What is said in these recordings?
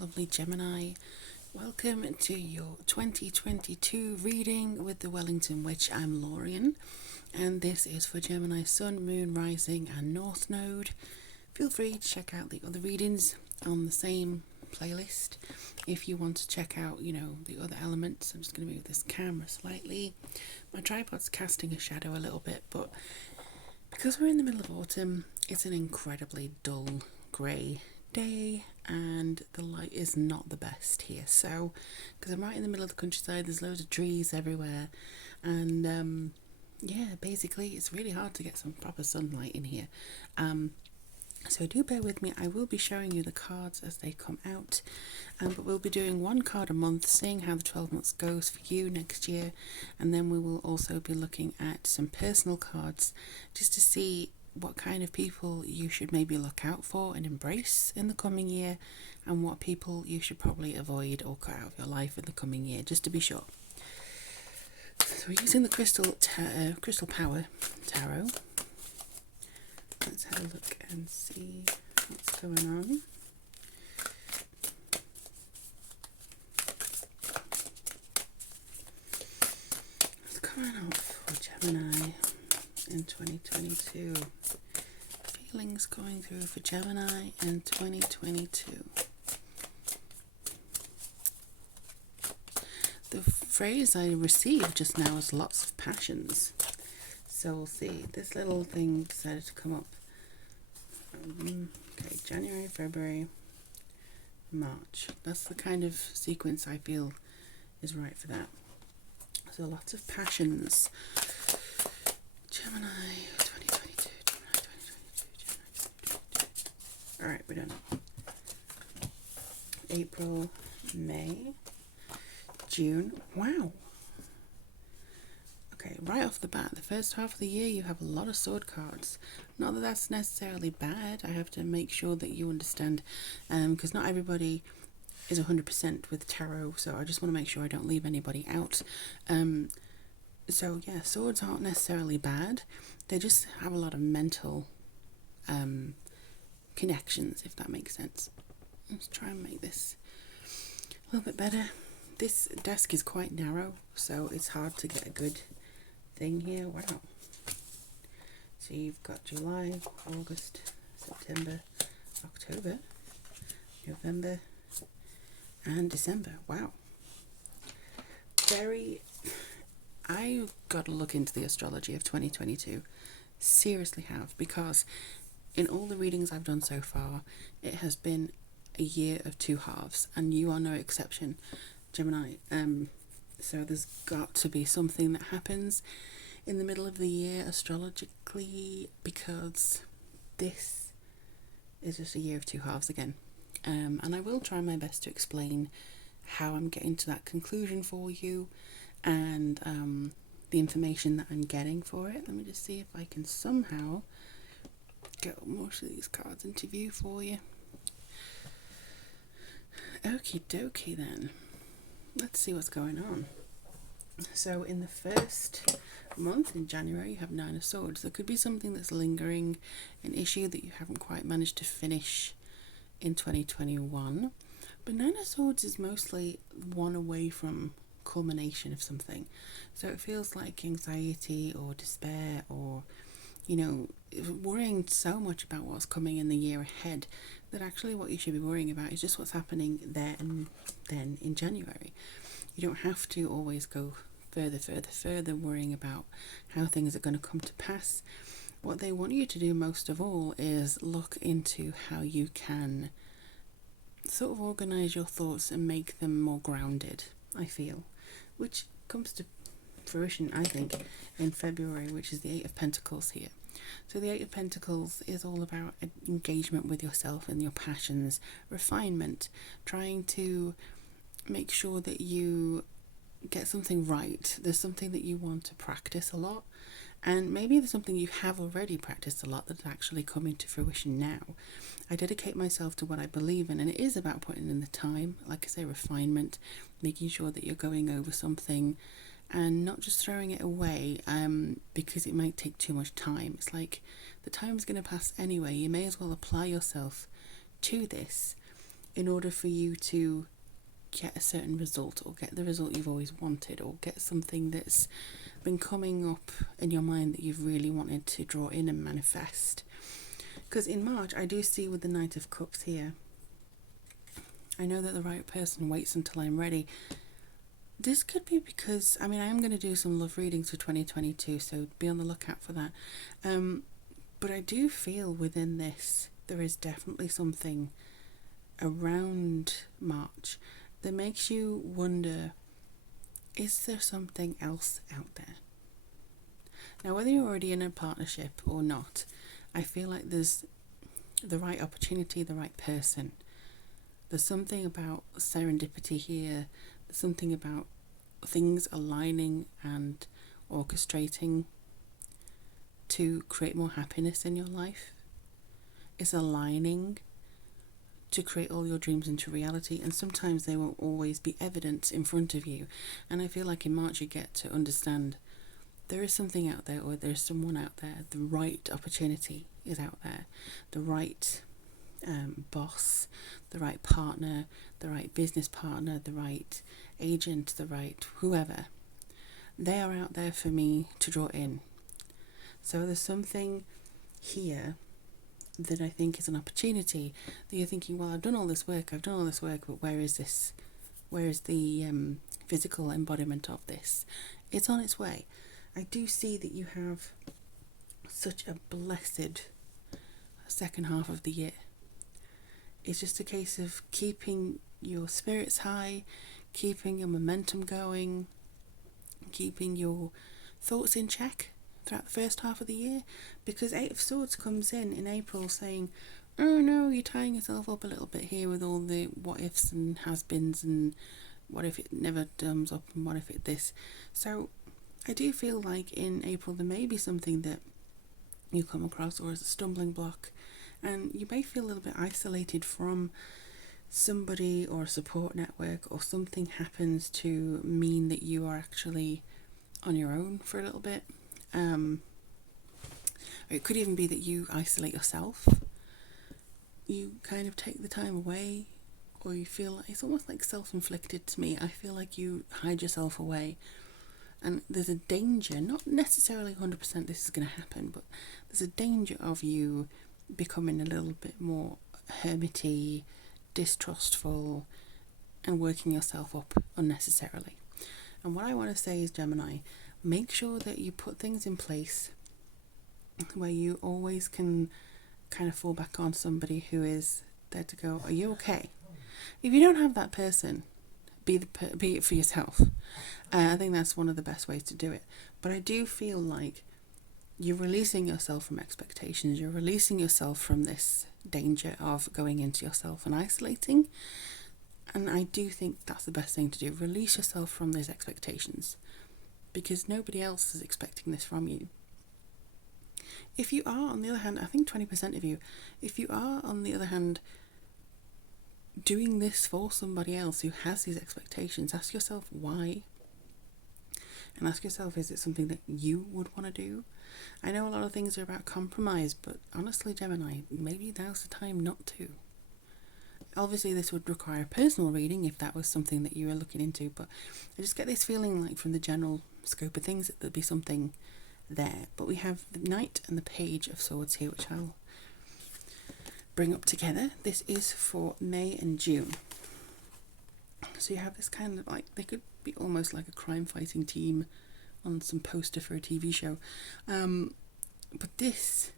lovely Gemini. Welcome to your 2022 reading with the Wellington Witch. I'm Lorien, and this is for Gemini Sun, Moon, Rising, and North Node. Feel free to check out the other readings on the same playlist if you want to check out, the other elements. I'm just going to move this camera slightly. My tripod's casting a shadow a little bit, but because we're in the middle of autumn, it's an incredibly dull grey day and the light is not the best here. So because I'm right in the middle of the countryside, there's loads of trees everywhere, and basically it's really hard to get some proper sunlight in here. So do bear with me. I will be showing you the cards as they come out, but we'll be doing one card a month, seeing how the 12 months goes for you next year, and then we will also be looking at some personal cards just to see what kind of people you should maybe look out for and embrace in the coming year, and what people you should probably avoid or cut out of your life in the coming year, just to be sure. So we're using the Crystal Power Tarot. Let's have a look and see what's going on. What's going on for Gemini in 2022? Feelings going through for Gemini in 2022. The phrase I received just now is lots of passions. So we'll see. This little thing decided to come up. Okay, January, February, March. That's the kind of sequence I feel is right for that. So lots of passions. Gemini 2022. Alright, we're done. April, May, June. Wow. Okay, right off the bat, the first half of the year you have a lot of sword cards. Not that that's necessarily bad. I have to make sure that you understand, because not everybody is 100% with tarot, so I just want to make sure I don't leave anybody out. So yeah, swords aren't necessarily bad. They just have a lot of mental connections, if that makes sense. Let's try and make this a little bit better. This desk is quite narrow, so it's hard to get a good thing here. Wow. So you've got July, August, September, October, November, and December. Wow. I've got to look into the astrology of 2022. Seriously have, because in all the readings I've done so far, it has been a year of two halves, and you are no exception, Gemini. So there's got to be something that happens in the middle of the year astrologically, because this is just a year of two halves again. And I will try my best to explain how I'm getting to that conclusion for you, and the information that I'm getting for it. Let me just see if I can somehow get most of these cards into view for you. Okie dokie then. Let's see what's going on. So in the first month, in January, you have Nine of Swords. There could be something that's lingering, an issue that you haven't quite managed to finish in 2021. But Nine of Swords is mostly one away from culmination of something. So it feels like anxiety or despair, or worrying so much about what's coming in the year ahead, that actually what you should be worrying about is just what's happening there and then in January. You don't have to always go further worrying about how things are going to come to pass. What they want you to do most of all is look into how you can sort of organize your thoughts and make them more grounded, I feel, which comes to fruition, I think, in February, which is the Eight of Pentacles here. So the Eight of Pentacles is all about engagement with yourself and your passions, refinement, trying to make sure that you get something right. There's something that you want to practice a lot, and maybe there's something you have already practiced a lot that's actually coming to fruition now. I dedicate myself to what I believe in, and it is about putting in the time, like I say, refinement, making sure that you're going over something and not just throwing it away because it might take too much time. It's like the time's going to pass anyway. You may as well apply yourself to this in order for you to get a certain result, or get the result you've always wanted, or get something that's been coming up in your mind that you've really wanted to draw in and manifest. Because in March, I do see with the Knight of Cups here, I know that the right person waits until I'm ready. This could be because, I mean, I am going to do some love readings for 2022, so be on the lookout for that. But I do feel within this, there is definitely something around March that makes you wonder, is there something else out there? Now, whether you're already in a partnership or not, I feel like there's the right opportunity, the right person. There's something about serendipity here. There's something about things aligning and orchestrating to create more happiness in your life. It's aligning to create all your dreams into reality, and sometimes they won't always be evident in front of you. And I feel like in March you get to understand there is something out there, or there's someone out there. The right opportunity is out there. The right boss, the right partner, the right business partner, the right agent, the right whoever. They are out there for me to draw in. So there's something here that I think is an opportunity that you're thinking, well, I've done all this work, but where is this? Where is the physical embodiment of this? It's on its way. I do see that you have such a blessed second half of the year. It's just a case of keeping your spirits high, keeping your momentum going, keeping your thoughts in check throughout the first half of the year, because Eight of Swords comes in April saying, oh no, you're tying yourself up a little bit here with all the what ifs and has-beens, and what if it never comes up, and what if it this. So I do feel like in April there may be something that you come across or as a stumbling block, and you may feel a little bit isolated from somebody or a support network, or something happens to mean that you are actually on your own for a little bit. Or it could even be that you isolate yourself. You kind of take the time away, or you feel like it's almost like self-inflicted to me. I feel like you hide yourself away. And there's a danger, not necessarily 100% this is going to happen, but there's a danger of you becoming a little bit more hermity, distrustful, and working yourself up unnecessarily. And what I want to say is, Gemini, make sure that you put things in place where you always can kind of fall back on somebody who is there to go, are you okay? If you don't have that person, be it for yourself. I think that's one of the best ways to do it. But I do feel like you're releasing yourself from expectations. You're releasing yourself from this danger of going into yourself and isolating. And I do think that's the best thing to do. Release yourself from those expectations, because nobody else is expecting this from you. If you are, on the other hand, I think 20% of you, if you are, on the other hand, doing this for somebody else who has these expectations, ask yourself why. And ask yourself, is it something that you would want to do? I know a lot of things are about compromise, but honestly, Gemini, maybe now's the time not to. Obviously, this would require a personal reading if that was something that you were looking into, but I just get this feeling like from the general scope of things that there'd be something there. But we have the Knight and the Page of Swords here, which I'll bring up together. This is for May and June. So you have this kind of like, they could be almost like a crime fighting team on some poster for a TV show. But this,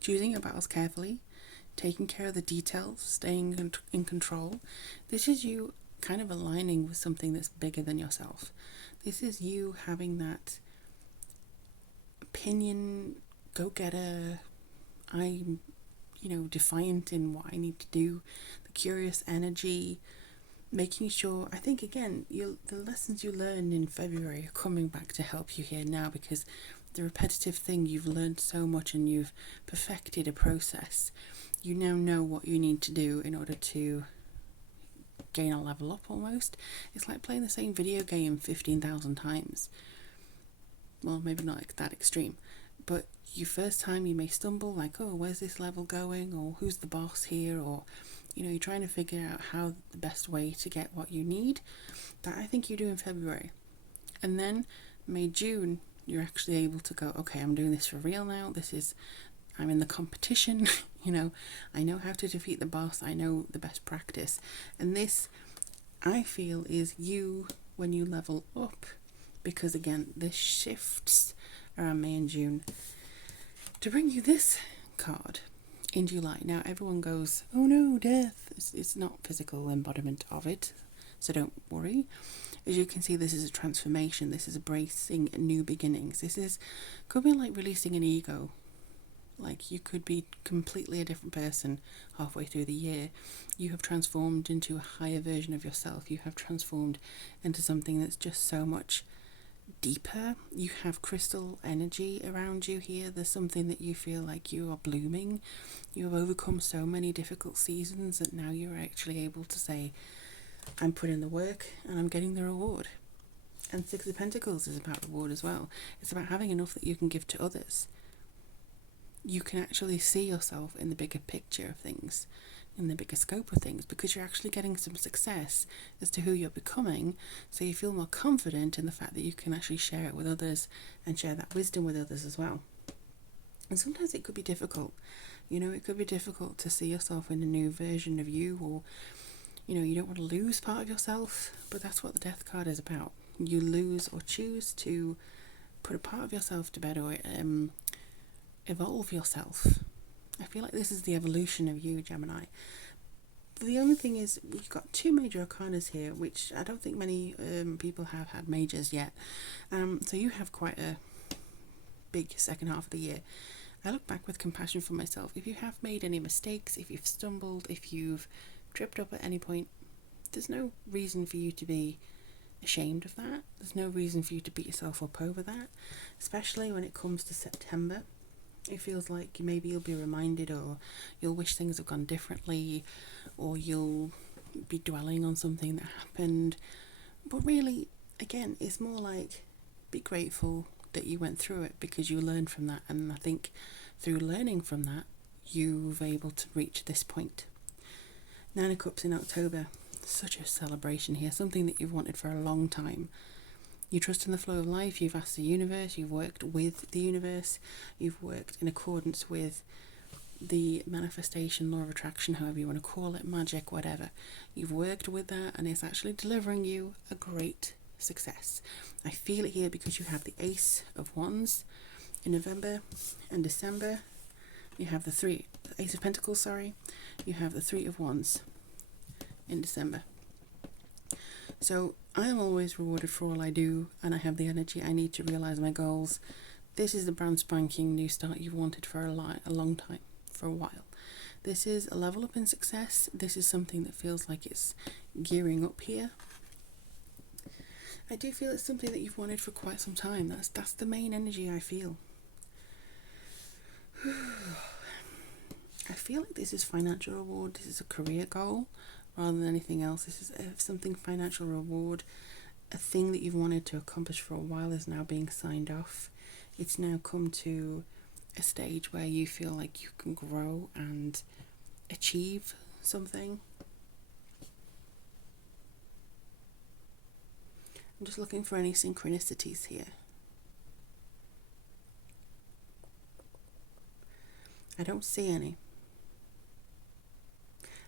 choosing your battles carefully, taking care of the details, staying in control, this is you kind of aligning with something that's bigger than yourself. This is you having that opinion, go-getter, I'm, defiant in what I need to do, the curious energy, making sure, I think again, the lessons you learn in February are coming back to help you here now, because the repetitive thing, you've learned so much and you've perfected a process. You now know what you need to do in order to gain a level up almost. It's like playing the same video game 15,000 times. Well, maybe not like that extreme, but your first time you may stumble like, oh, where's this level going, or who's the boss here, or you're trying to figure out how the best way to get what you need. That I think you do in February. And then May, June, you're actually able to go, okay, I'm doing this for real now. I'm in the competition. I know how to defeat the boss. I know the best practice. And this, I feel, is you when you level up. Because again, this shifts around May and June to bring you this card in July. Now everyone goes, oh no, death. It's not physical embodiment of it, so don't worry. As you can see, this is a transformation. This is embracing new beginnings. Could be like releasing an ego. Like you could be completely a different person halfway through the year. You have transformed into a higher version of yourself. You have transformed into something that's just so much deeper. You have crystal energy around you here. There's something that you feel like you are blooming. You have overcome so many difficult seasons that now you're actually able to say, I'm putting the work and I'm getting the reward. And Six of Pentacles is about reward as well. It's about having enough that you can give to others. You can actually see yourself in the bigger picture of things, in the bigger scope of things, because you're actually getting some success as to who you're becoming, so you feel more confident in the fact that you can actually share it with others and share that wisdom with others as well. And sometimes it could be difficult. It could be difficult to see yourself in a new version of you, or you don't want to lose part of yourself, but that's what the Death card is about. You lose or choose to put a part of yourself to bed, or evolve yourself. I feel like this is the evolution of you, Gemini. The only thing is, we've got two major arcanas here, which I don't think many people have had majors yet. So you have quite a big second half of the year. I look back with compassion for myself. If you have made any mistakes, if you've stumbled, if you've tripped up at any point, there's no reason for you to be ashamed of that. There's no reason for you to beat yourself up over that, especially when it comes to September. It feels like maybe you'll be reminded, or you'll wish things have gone differently, or you'll be dwelling on something that happened. But really, again, it's more like, be grateful that you went through it, because you learned from that. And I think through learning from that, you've able to reach this point. Nine of Cups in October. Such a celebration here, something that you've wanted for a long time. You trust in the flow of life. You've asked the universe, you've worked with the universe, you've worked in accordance with the manifestation, law of attraction, however you want to call it, magic, whatever. You've worked with that, and it's actually delivering you a great success. I feel it here because you have the Ace of Wands in November and December. You have the Ace of Pentacles, you have the Three of Wands in December. So I am always rewarded for all I do, and I have the energy I need to realize my goals. This is the brand spanking new start you've wanted for a long time, for a while. This is a level up in success. This is something that feels like it's gearing up here. I do feel it's something that you've wanted for quite some time. That's the main energy I feel. I feel like this is financial reward. This is a career goal rather than anything else. This is something financial reward. A thing that you've wanted to accomplish for a while is now being signed off. It's now come to a stage where you feel like you can grow and achieve something. I'm just looking for any synchronicities here. I don't see any.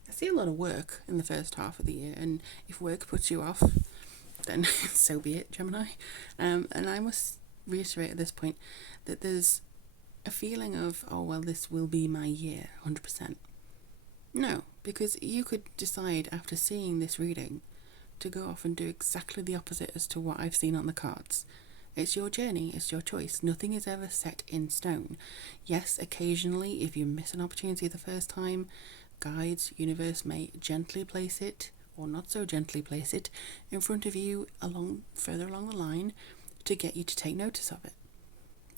I see a lot of work in the first half of the year, and if work puts you off, then so be it, Gemini. And I must reiterate at this point that there's a feeling of, oh well, this will be my year, 100%. No, because you could decide after seeing this reading to go off and do exactly the opposite as to what I've seen on the cards. It's your journey, it's your choice. Nothing is ever set in stone. Yes, occasionally, if you miss an opportunity the first time, guides, universe may gently place it, or not so gently place it, in front of you further along the line to get you to take notice of it.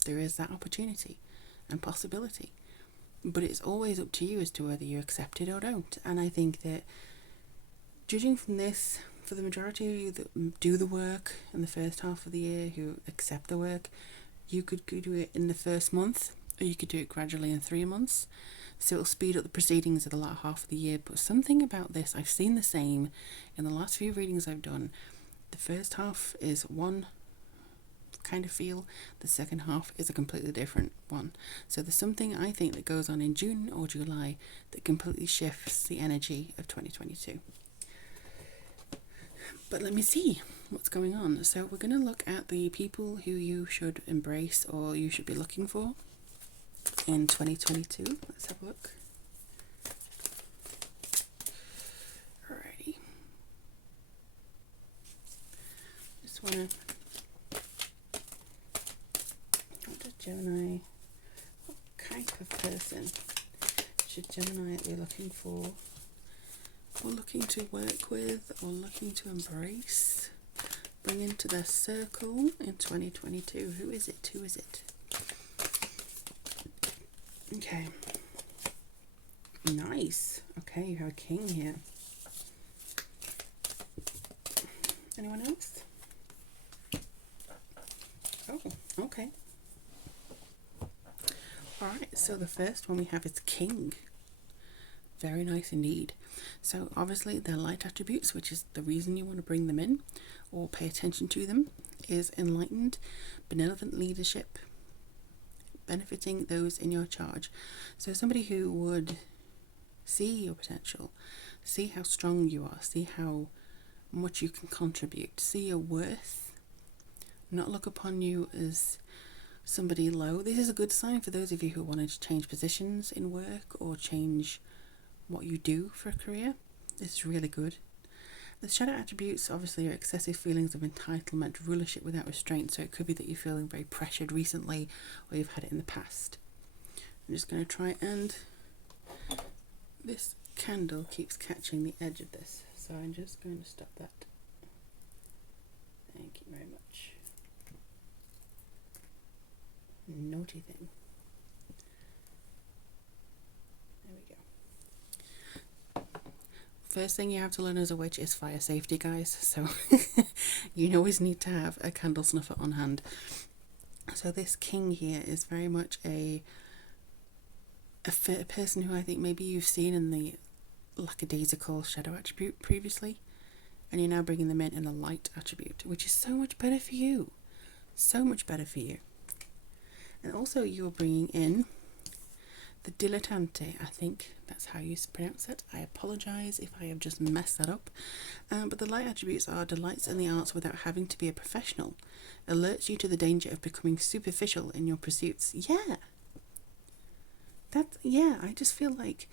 There is that opportunity and possibility. But it's always up to you as to whether you accept it or don't. And I think that, judging from this, for the majority of you that do the work in the first half of the year, who accept the work, you could do it in the first month or you could do it gradually in 3 months. So it'll speed up the proceedings of the latter half of the year. But something about this, I've seen the same in the last few readings I've done. The first half is one kind of feel, the second half is a completely different one. So there's something I think that goes on in June or July that completely shifts the energy of 2022. But let me see what's going on. So we're going to look at the people who you should embrace or you should be looking for in 2022. Let's have a look. Alrighty. Just want to... What does Gemini... What type of person should Gemini be looking for? Or looking to work with? Or looking to embrace? Bring into their circle in 2022? Who is it? Who is it? Okay. Nice. Okay, you have a king here. Anyone else? Oh, okay. Alright, so the first one we have is king. Very nice indeed. So obviously their light attributes, which is the reason you want to bring them in or pay attention to them, is enlightened, benevolent leadership, benefiting those in your charge. So somebody who would see your potential, see how strong you are, see how much you can contribute, see your worth, not look upon you as somebody low. This is a good sign for those of you who wanted to change positions in work or change what you do for a career. This is really good. The shadow attributes obviously are excessive feelings of entitlement, rulership without restraint. So it could be that you're feeling very pressured recently or you've had it in the past. I'm just going to try and... This candle keeps catching the edge of this. So I'm just going to stop that. Thank you very much. Naughty thing. There we go. First thing you have to learn as a witch is fire safety, guys. So you always need to have a candle snuffer on hand. So this king here is very much a person who I think maybe you've seen in the lackadaisical shadow attribute previously, and you're now bringing them in a light attribute, which is so much better for you. So much better for you. And also you're bringing in the dilettante, I think that's how you pronounce it. I apologise if I have just messed that up. But the light attributes are delights in the arts without having to be a professional. Alerts you to the danger of becoming superficial in your pursuits. Yeah. I just feel like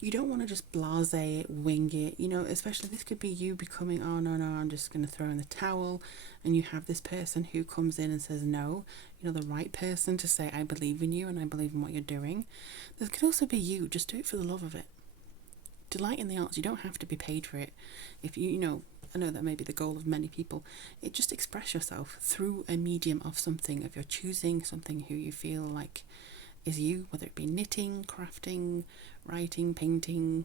you don't want to just blasé it, wing it, you know, especially this could be you becoming, oh no, I'm just going to throw in the towel, and you have this person who comes in and says no, you know, the right person to say, I believe in you and I believe in what you're doing. This could also be you, just do it for the love of it. Delight in the arts, you don't have to be paid for it. If you know, I know that may be the goal of many people, it just express yourself through a medium of something of your choosing, something who you feel like is you, whether it be knitting, crafting, writing, painting,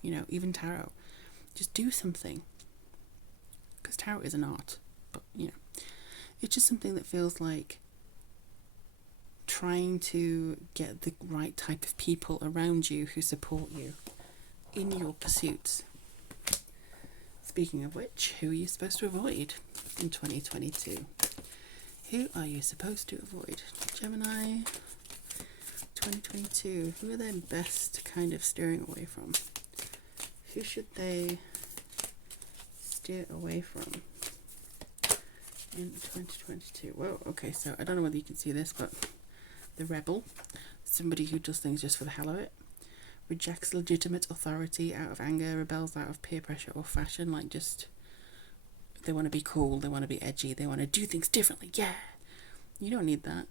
you know, even tarot. Just do something, because tarot is an art, but you know, it's just something that feels like trying to get the right type of people around you who support you in your pursuits. Speaking of which, who are you supposed to avoid in 2022? Who are you supposed to avoid? Gemini 2022, who are they best kind of steering away from? Who should they steer away from in 2022? Whoa, okay, so I don't know whether you can see this, but the rebel, somebody who does things just for the hell of it, rejects legitimate authority out of anger, rebels out of peer pressure or fashion, like just, they want to be cool, they want to be edgy, they want to do things differently, yeah! You don't need that.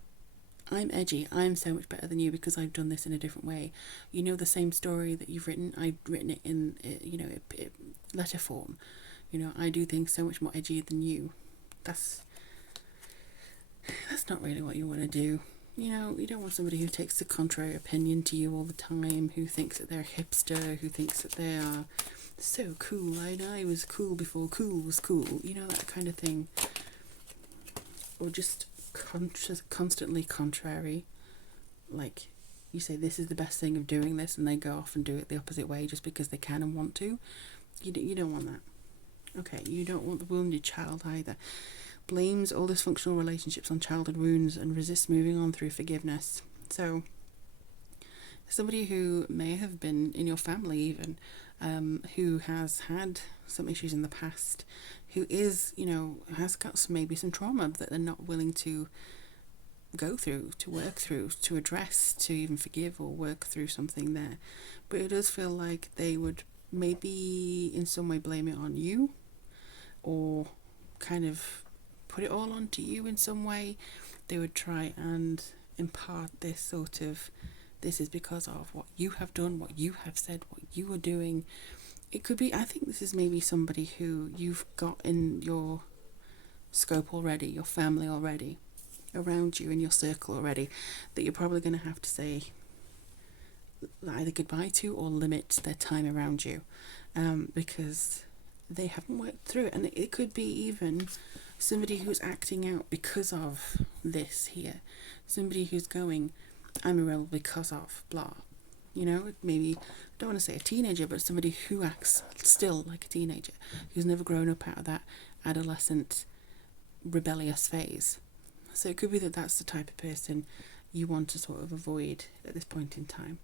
I'm edgy. I'm so much better than you because I've done this in a different way. You know, the same story that you've written, I've written it in, you know, letter form. You know, I do things so much more edgy than you. That's not really what you want to do. You know, you don't want somebody who takes the contrary opinion to you all the time, who thinks that they're a hipster, who thinks that they are so cool. I was cool before cool was cool. You know, that kind of thing. Or just constantly contrary. like, you say this is the best thing of doing this, and they go off and do it the opposite way just because they can and want to. You don't want that. Okay, you don't want the wounded child either. Blames all dysfunctional relationships on childhood wounds and resists moving on through forgiveness. So, somebody who may have been in your family even, who has had some issues in the past, who is, has got maybe some trauma that they're not willing to go through, to work through, to address, to even forgive or work through something there. But it does feel like they would maybe in some way blame it on you, or kind of put it all onto you in some way. They would try and impart this sort of, this is because of what you have done, what you have said, what you are doing. It could be, I think this is maybe somebody who you've got in your scope already, your family already, around you in your circle already, that you're probably going to have to say either goodbye to or limit their time around you, because they haven't worked through it. And it could be even somebody who's acting out because of this here, somebody who's going, I'm a rebel because of blah, maybe, I don't want to say a teenager, but somebody who acts still like a teenager, who's never grown up out of that adolescent rebellious phase. So it could be that that's the type of person you want to sort of avoid at this point in time.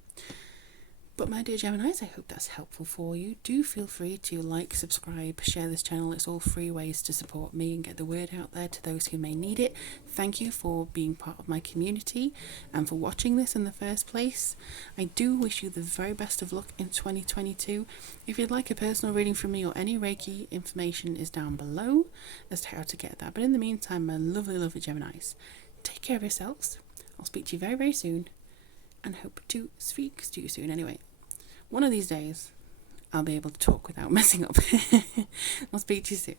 But my dear Geminis, I hope that's helpful for you. Do feel free to like, subscribe, share this channel. It's all free ways to support me and get the word out there to those who may need it. Thank you for being part of my community and for watching this in the first place. I do wish you the very best of luck in 2022. If you'd like a personal reading from me or any Reiki, information is down below as to how to get that. But in the meantime, my lovely, lovely Geminis, take care of yourselves. I'll speak to you very, very soon, and hope to speak to you soon anyway. One of these days, I'll be able to talk without messing up. I'll speak to you soon.